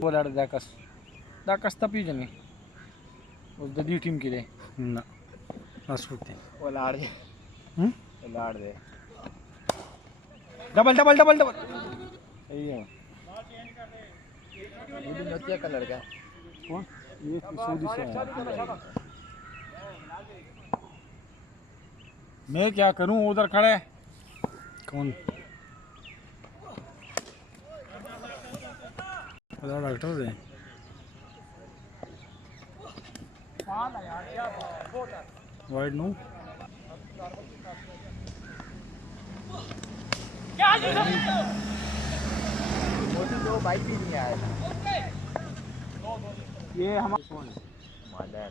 Volar da kas tapiju ne. Uz da di team kile. Na. Asfuti. Volar de. Volar de. Double. सही है। ये भी Nokia colour का। कौन? ये सऊदी से है। मैं क्या करूं उधर खड़े? कौन? डॉक्टर है। वाइड नो। मुझे दो बाइक भी नहीं आया था। ये हमारा कौन है? मदर।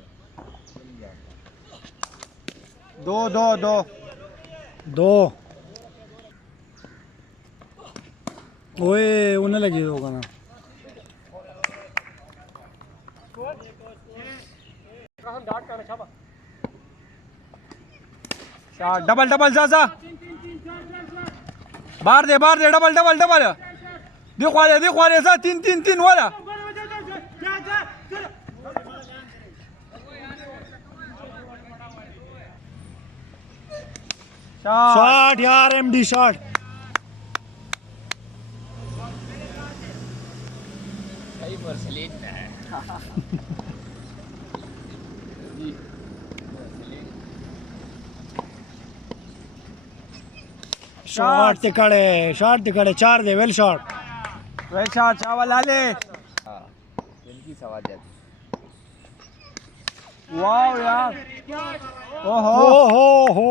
दो। ओए उन्हें लगी होगा ना। डबल जा बाहर दे डबल देखो रे सा तीन वाला शॉट यार एमडी शॉट सही मर्सलीन है शॉट तिकड़े चार दे वेल शॉट चावल आले इनकी सवाल जाती वाह यार ओहो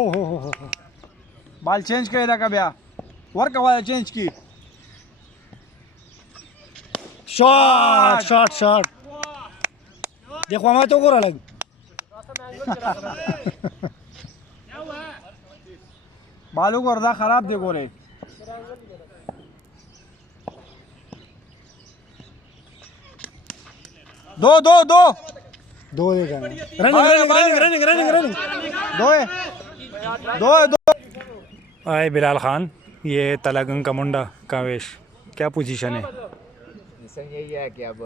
बाल चेंज केला का ब्या वर्क वाला चेंज की शॉट देखो हमारे तो गोरा लग बालू को रदा खराब देखो रे दो देखा रनिंग दो आए बिलाल खान ये तलागंग का मुंडा कावेश क्या पोजीशन है यही है कि अब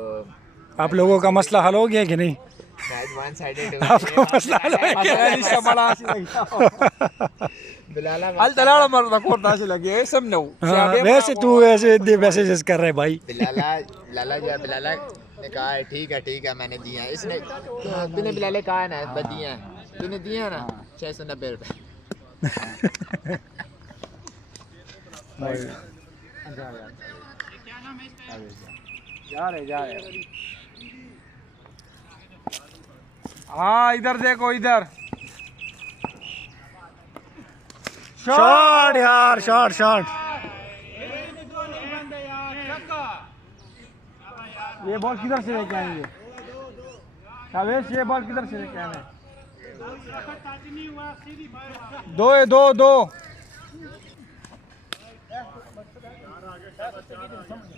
आप लोगों का मसला हल हो गया कि नहीं वन साइडेड आपका मसला हल हो गया अल तलाड़ा मरदा कोर्टा से लगे सब नो वैसे तू ऐसे मैसेजेस कर रहे भाई बिलाला ने कहा है ठीक है मैंने दिया है इसने तूने बिलाले कहा है ना दिया है तूने दिया है ना 690 रुपए जा रहे हाँ इधर देखो इधर शॉट यार शॉट ये बॉल किधर से लेके आएंगे कावेश ये बॉल किधर से लेके आए दो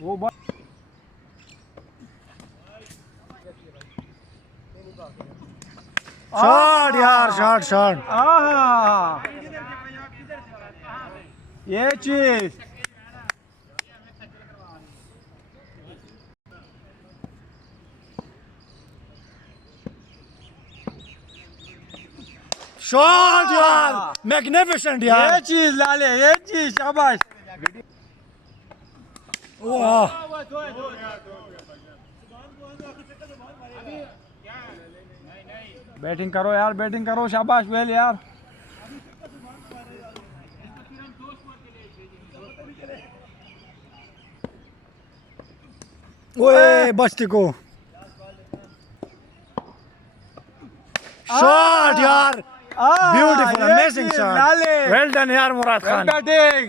वो बॉल शॉट ये चीज शॉट यार मैग्निफिसेंट यार ये चीज लाले ये चीज शाबाश वाह बैटिंग करो शाबाश वेल यार ओए बचते को शॉट यार beautiful amazing shot well done यार मुराद खान बैटिंग